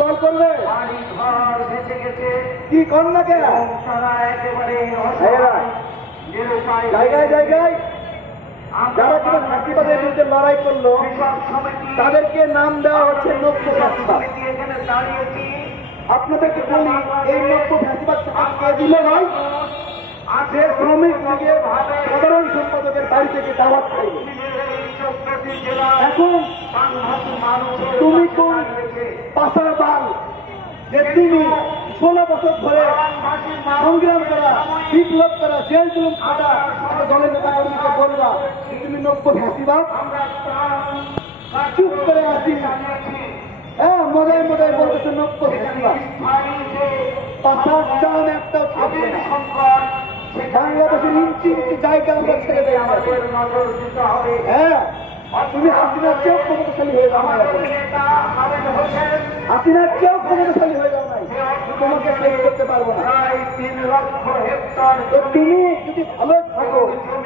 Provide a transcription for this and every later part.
দল করবে কি কন্যাকে জায়গায় জায়গায় যারা কিনা ফাঁসিবাদের বিরুদ্ধে লড়াই করলো তাদেরকে নাম দেওয়া হচ্ছে নব্য ফাঁসিবাদ। আপনাদেরকে বলি এই নব্য ফাঁসিবাদ কে দিল ভাই? যে শ্রমিক লীগের সাধারণ সম্পাদকের বাড়ি থেকে দাওয়াত খাইবে। এখন তুমি কোন পাশার বাল যে তুমি 16 বছর ধরে সংগ্রাম করা, বিপ্লব করা, জেল জুলুম খাটা দলের নেতা কর্মীকে বলবা তুমি নব্য ফাঁসিবাদ? চুপ করে আসি। হ্যাঁ, মজায় মজায় বলতেছে নব্য ফাঁসিবাদ। পাশার চান একটা থাকবে না। বাংলাদেশের ইঞ্চি ইঞ্চি জায়গা আমরা ছেড়ে দেয়। হ্যাঁ, তুমি হাসিনার চেয়েও ক্ষমতাশালী হয়ে যাও নাই। হাসিনার চেয়েও ক্ষমতাশালী হয়ে যাও নাই, তোমাকে শেষ করতে পারবো না। তুমি যদি ভালো থাকো,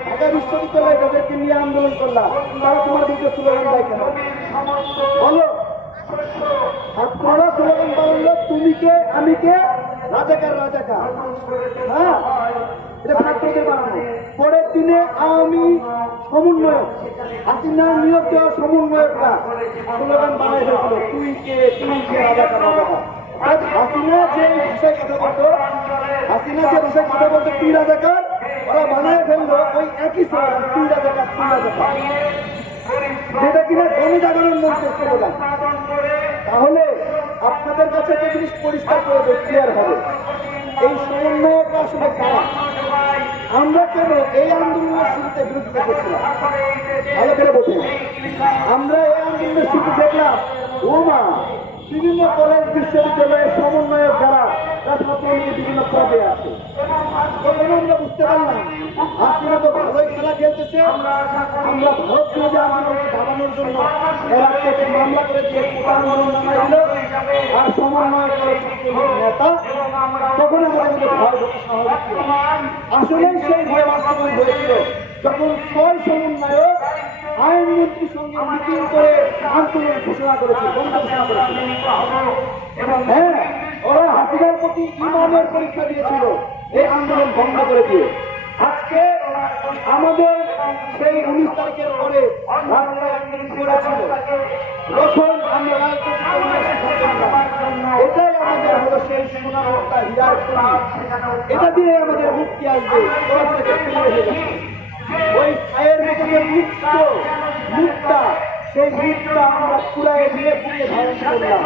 ঢাকা বিশ্ববিদ্যালয়ে যাদেরকে নিয়ে আন্দোলন করলা তারা তোমার বিরুদ্ধে স্লোগান দেয় কেন বলো? আপনারা স্লোগান বললো তুমি কে আমি কে, রাজাকার রাজাকার। হ্যাঁ, এটা ছাত্রদের বানানো। পরের দিনে আওয়ামী সমন্বয়ক, হাসিনার নিয়োগ দেওয়া সমন্বয়করা স্লোগান বানাই হয়েছিল তুই কে রাজাকার রাজাকার। হাসিনা যে ভাষায় কথা বলতো, হাসিনা যে ভাষায় কথা বলতো তুই রাজাকার, ওরা বানায় ফেললো ওই একই স্লোগান তুই রাজাকার তুই রাজাকার, যেটা কিনা জনজাগরণ মঞ্চের স্লোগান। তাহলে আপনাদের কাছে একটা জিনিস পরিষ্কার করে ক্লিয়ার হবে, এই সমন্বয়করা আসলে কারা, আমরা কেন এই আন্দোলনের শুরুতে বিরোধিতা করছিলাম ভালো করে বোঝেন। আমরা এই আন্দোলনের শুরুতে দেখলাম ওমা বিভিন্ন কলেজ বিশ্ববিদ্যালয়ের সমন্বয়ক যারা ছাত্র নিয়ে বিভিন্ন পদে আছে। তখন আমরা বুঝতে পারলাম হাসিনা তো ভালোই খেলা খেলতেছে, আমরা ভারত বিরোধী আন্দোলনকে দাবানোর জন্য এরা থেকে মামলা করে দিয়ে আন্দোলন নামাই দিল আর সমন্বয়ক নেতা। তখন আমাদের ভয় স্বাভাবিক। আসলেই সেই ভয় বাস্তবায়ন হয়েছিল যখন 6 সমন্বয়ক আইনমন্ত্রীর সঙ্গে মিটিং করে আন্দোলন ঘোষণা করেছে, বন্ধ ঘোষণা করেছিল। হ্যাঁ, ওরা হাসিনার প্রতি ইমানের পরীক্ষা দিয়েছিল এই আন্দোলন বন্ধ করে দিয়ে। আজকে আমাদের সেই 19 তারিখের পরে করেছিল তখন আমরা এটাই আমাদের হলো সেই সোনারটা হীরার খনি, এটা দিয়ে আমাদের মুক্তি আসবে। ওই ছায়ের মতো যে মুক্তা সেই মুক্তা আমরা পুরাই দিয়ে বুকে ধারণ করলাম।